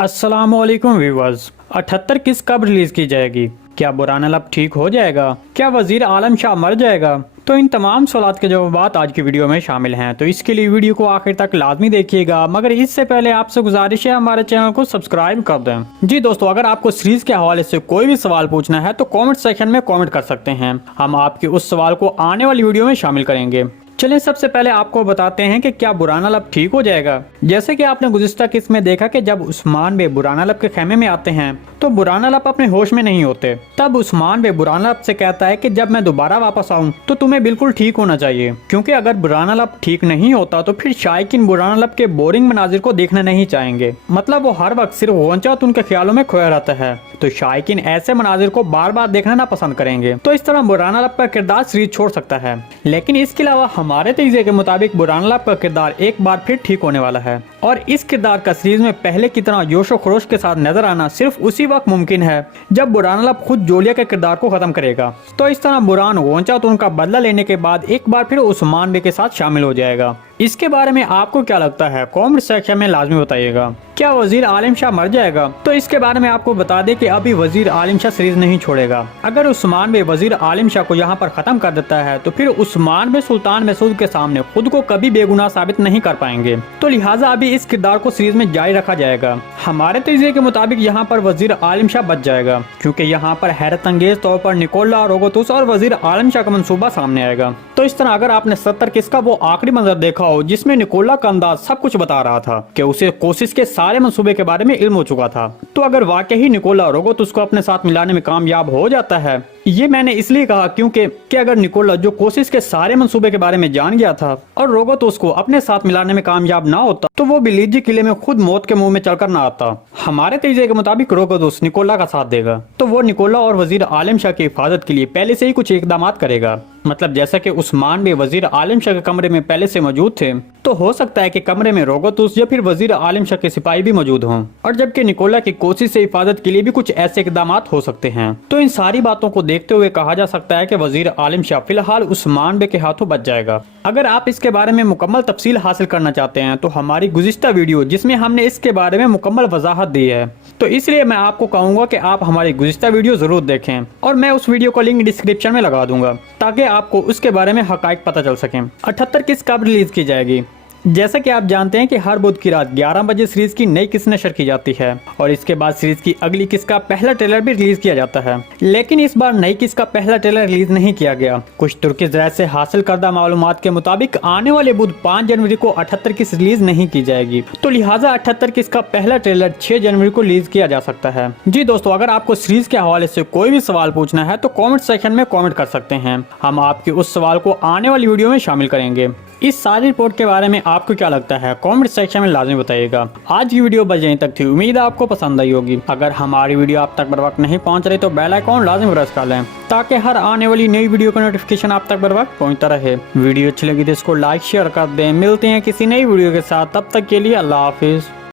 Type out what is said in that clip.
अस्सलामुअलैकुम व्यूवर्स। 78 किस कब रिलीज की जाएगी? क्या बुराना लब ठीक हो जाएगा? क्या वजीर आलम शाह मर जाएगा? तो इन तमाम सवालों के जवाब आज की वीडियो में शामिल हैं, तो इसके लिए वीडियो को आखिर तक लाजमी देखिएगा। मगर इससे पहले आपसे गुजारिश है हमारे चैनल को सब्सक्राइब कर दें। जी दोस्तों, अगर आपको सीरीज के हवाले से कोई भी सवाल पूछना है तो कमेंट सेक्शन में कमेंट कर सकते हैं। हम आपके उस सवाल को आने वाली वीडियो में शामिल करेंगे। चलिए सबसे पहले आपको बताते हैं कि क्या बुराना लब ठीक हो जाएगा। जैसे कि आपने गुज़िश्ता किस्त में देखा कि जब उस्मान बे बुराना लब के खेमे में आते हैं तो बुराना लब अपने होश में नहीं होते। तब उस्मान बे बुराना लब से कहता है कि जब मैं दोबारा वापस आऊं तो तुम्हें बिल्कुल ठीक होना चाहिए, क्योंकि अगर बुराना लब ठीक नहीं होता तो फिर शायकीन बुराना लब के बोरिंग मनाजिर को देखना नहीं चाहेंगे। मतलब वो हर वक्त सिर्फ गोंचात उनके ख्यालों में खोया रहता है, तो शायकीन ऐसे मनाजिर को बार बार देखना ना पसंद करेंगे। तो इस तरह बुराना लब का किरदार सीरीज छोड़ सकता है। लेकिन इसके अलावा हमारे तजज़िये के मुताबिक बुराना लब का किरदार एक बार फिर ठीक होने वाला है, और इस किरदार का सीरीज में पहले की तरह जोशो खरोश के साथ नजर आना सिर्फ उसी वक्त मुमकिन है जब बुराना लब खुद जोलिया के किरदार को खत्म करेगा। तो इस तरह बुरान गोंचात उनका बदला लेने के बाद एक बार फिर उस्मान बे के साथ शामिल हो जाएगा। इसके बारे में आपको क्या लगता है? कमेंट सेक्शन में लाजमी बताइएगा। क्या वजीर आलिम शाह मर जाएगा? तो इसके बारे में आपको बता दें कि अभी वजीर आलिम शाह सीरीज नहीं छोड़ेगा। अगर उस्मान बे वजीर आलिम शाह को यहाँ पर खत्म कर देता है तो फिर उस्मान बे सुल्तान मसूद के सामने खुद को कभी बेगुनाह साबित नहीं कर पाएंगे। तो लिहाजा अभी इस किरदार को सीरीज में जारी रखा जाएगा। हमारे तजज़िये के मुताबिक यहाँ पर वजीर आलिम शाह बच जाएगा, क्योंकि यहाँ पर हैरत अंगेज तौर पर निकोला रोगोतुस और वजीर आलिम शाह का मंसूबा सामने आएगा। तो इस तरह अगर आपने 70 किस का वो आखिरी मंजर देखा हो जिसमें निकोला का अंदाज सब कुछ बता रहा था कि उसे कोशिश के सारे मंसूबे के बारे में इल्म हो चुका था, तो अगर वाकई निकोला रोगोतुस को अपने साथ मिलाने में कामयाब हो जाता है, ये मैंने इसलिए कहा क्योंकि अगर निकोला जो कोशिश के सारे मंसूबे के बारे में जान गया था और रोगोतुस को अपने साथ मिलाने में कामयाब ना होता तो वो बिलीजी किले में खुद मौत के मुंह में चलकर ना आता। हमारे तजज़िये के मुताबिक रोगोतुस निकोला का साथ देगा, तो वो निकोला और वजीर आलिम शाह की हिफाजत के लिए पहले से ही कुछ इकदाम करेगा। मतलब जैसा कि उस्मान बे वजीर आलिम शाह के कमरे में पहले से मौजूद थे, तो हो सकता है कि कमरे में रोगोतुस या फिर वजीर आलिम शाह के सिपाही भी मौजूद हों, और जबकि निकोला की कोशिश से हिफाजत के लिए भी कुछ ऐसे इकदाम हो सकते हैं। तो इन सारी बातों को देखते हुए कहा जा सकता है कि वजीर आलिम शाह फिलहाल उस्मान बे के हाथों बच जाएगा। अगर आप इसके बारे में मुकम्मल तफसील हासिल करना चाहते हैं तो हमारी गुज़िश्ता वीडियो जिसमें हमने इसके बारे में मुकम्मल वजाहत दी है, तो इसलिए मैं आपको कहूँगा कि आप हमारी गुज़िश्ता वीडियो जरूर देखें, और मैं उस वीडियो का लिंक डिस्क्रिप्शन में लगा दूंगा ताकि आपको उसके बारे में हकाइक पता चल सकें। 78 किस्त कब रिलीज की जाएगी? जैसा कि आप जानते हैं कि हर बुध की रात 11 बजे सीरीज की नई किस्त नशर की जाती है, और इसके बाद सीरीज की अगली किस्त का पहला ट्रेलर भी रिलीज किया जाता है। लेकिन इस बार नई किस्त का पहला ट्रेलर रिलीज नहीं किया गया। कुछ तुर्की ज़राए से हासिल करदा मालूमात के मुताबिक आने वाले बुध 5 जनवरी को 78 किस्त रिलीज नहीं की जाएगी, तो लिहाजा 78 किस्त का पहला ट्रेलर 6 जनवरी को रिलीज किया जा सकता है। जी दोस्तों, अगर आपको सीरीज के हवाले से कोई भी सवाल पूछना है तो कॉमेंट सेक्शन में कॉमेंट कर सकते हैं। हम आपके उस सवाल को आने वाली वीडियो में शामिल करेंगे। इस सारी रिपोर्ट के बारे में आपको क्या लगता है? कमेंट सेक्शन में लाजमी बताइएगा। आज की वीडियो बस यहीं तक थी, उम्मीद है आपको पसंद आई होगी। अगर हमारी वीडियो आप तक बर वक्त नहीं पहुंच रही तो बेल आइकॉन लाजमी प्रेस कर लें ताकि हर आने वाली नई वीडियो का नोटिफिकेशन आप तक बर वक्त पहुंचता रहे। वीडियो अच्छी लगी तो इसको लाइक शेयर कर दें। मिलते हैं किसी नई वीडियो के साथ, तब तक के लिए अल्लाह हाफिज।